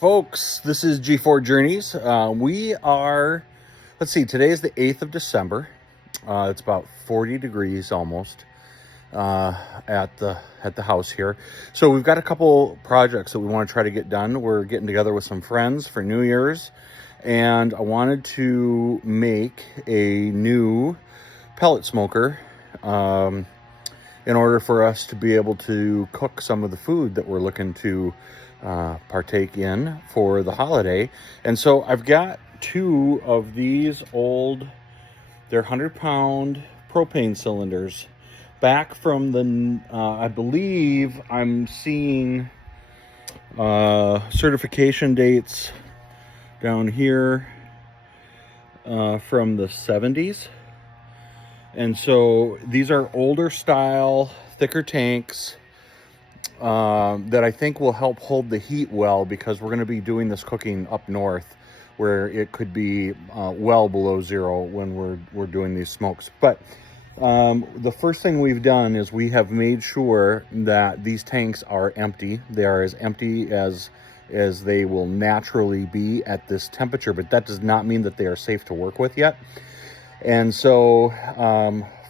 Folks, this is G4 Journeys. We are, let's see, today is the 8th of December. It's about 40 degrees almost at the house here. So we've got a couple projects that we want to try to get done. We're getting together with some friends for New Year's, and I wanted to make a new pellet smoker in order for us to be able to cook some of the food that we're looking to partake in for the holiday. And so I've got two of these old, they're 100-pound propane cylinders back from the I believe I'm seeing certification dates down here from the 70s. And so these are older style, thicker tanks that I think will help hold the heat well, because we're going to be doing this cooking up north where it could be well below zero when we're doing these smokes. But the first thing we've done is we have made sure that these tanks are empty. They are as empty as they will naturally be at this temperature, but that does not mean that they are safe to work with yet. And so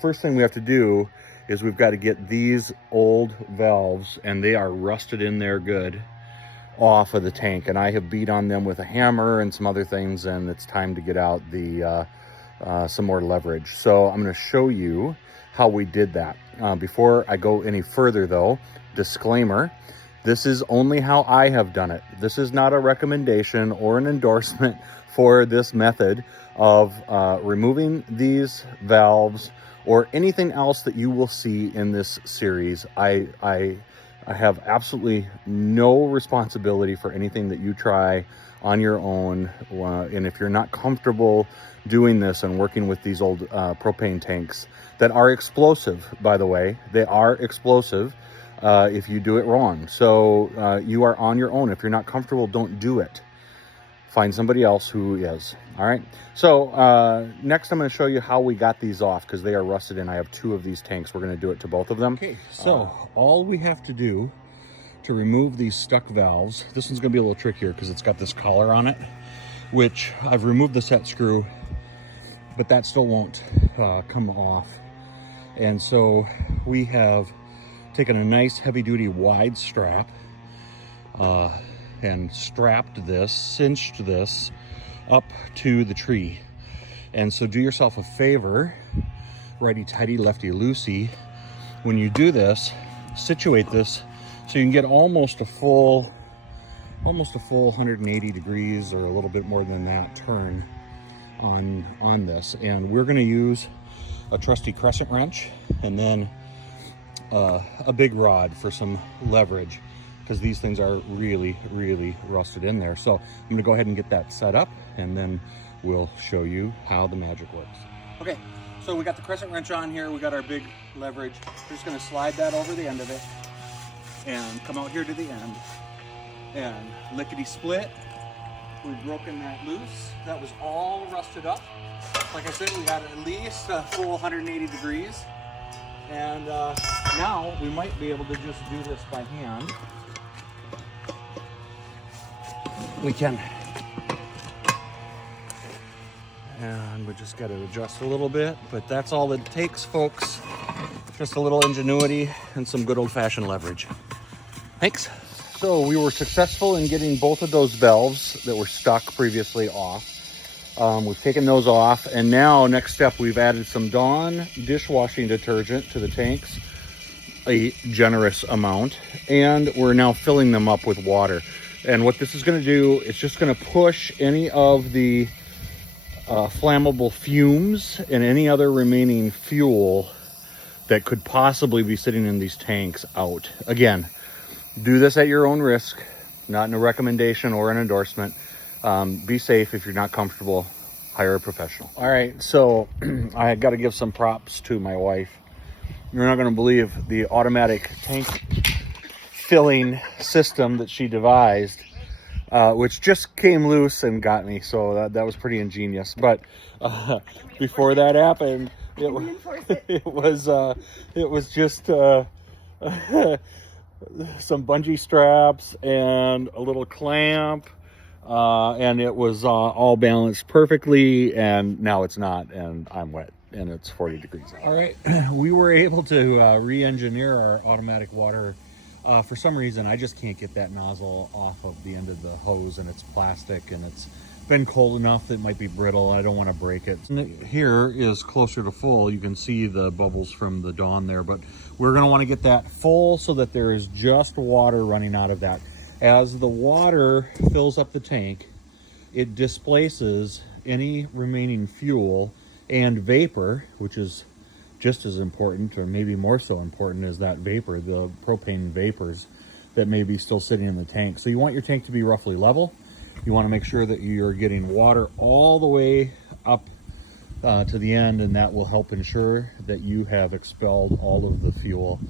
first thing we have to do is we've got to get these old valves, and they are rusted in there good, off of the tank. And I have beat on them with a hammer and some other things, and it's time to get out the some more leverage. So I'm going to show you how we did that. Before I go any further though, disclaimer, this is only how I have done it. This is not a recommendation or an endorsement for this method of removing these valves or anything else that you will see in this series. I have absolutely no responsibility for anything that you try on your own. And if you're not comfortable doing this and working with these old propane tanks that are explosive, by the way, they are explosive if you do it wrong. So you are on your own. If you're not comfortable, don't do it. Find somebody else who is. All right. So next I'm going to show you how we got these off, because they are rusted in. I have two of these tanks. We're going to do it to both of them. Okay. So all we have to do to remove these stuck valves, this one's going to be a little trickier because it's got this collar on it, which I've removed the set screw, but that still won't come off. And so we have taken a nice heavy duty wide strap and strapped this, cinched this up to the tree. And so do yourself a favor, righty tighty, lefty loosey, when you do this, situate this so you can get almost a full 180 degrees, or a little bit more than that, turn on this. And we're going to use a trusty crescent wrench and then a big rod for some leverage, because these things are really, really rusted in there. So I'm going to go ahead and get that set up, and then we'll show you how the magic works. Okay, so we got the crescent wrench on here. We got our big leverage. We're just going to slide that over the end of it and come out here to the end. And lickety split, we've broken that loose. That was all rusted up. Like I said, we got at least a full 180 degrees. And now we might be able to just do this by hand. We can. And we just got to adjust a little bit, but that's all it takes, folks. Just a little ingenuity and some good old-fashioned leverage. Thanks. So we were successful in getting both of those valves that were stuck previously off. We've taken those off, and now next step, we've added some Dawn dishwashing detergent to the tanks, a generous amount, and we're now filling them up with water. And what this is going to do, it's just going to push any of the flammable fumes and any other remaining fuel that could possibly be sitting in these tanks out. Again, do this at your own risk, not in a recommendation or an endorsement. Be safe. If you're not comfortable, hire a professional. All right, so I got to give some props to my wife. You're not going to believe the automatic tank filling system that she devised, which just came loose and got me. So that was pretty ingenious. But before that happened, it was just some bungee straps and a little clamp and it was all balanced perfectly, and now it's not, and I'm wet, and it's 40 degrees out. All right, we were able to re-engineer our automatic water. For some reason, I just can't get that nozzle off of the end of the hose, and it's plastic, and it's been cold enough that it might be brittle. I don't want to break it. Here is closer to full. You can see the bubbles from the Dawn there, but we're going to want to get that full so that there is just water running out of that. As the water fills up the tank, it displaces any remaining fuel and vapor, which is just as important, or maybe more so important, as that vapor, the propane vapors that may be still sitting in the tank. So you want your tank to be roughly level. You want to make sure that you're getting water all the way up to the end, and that will help ensure that you have expelled all of the fuel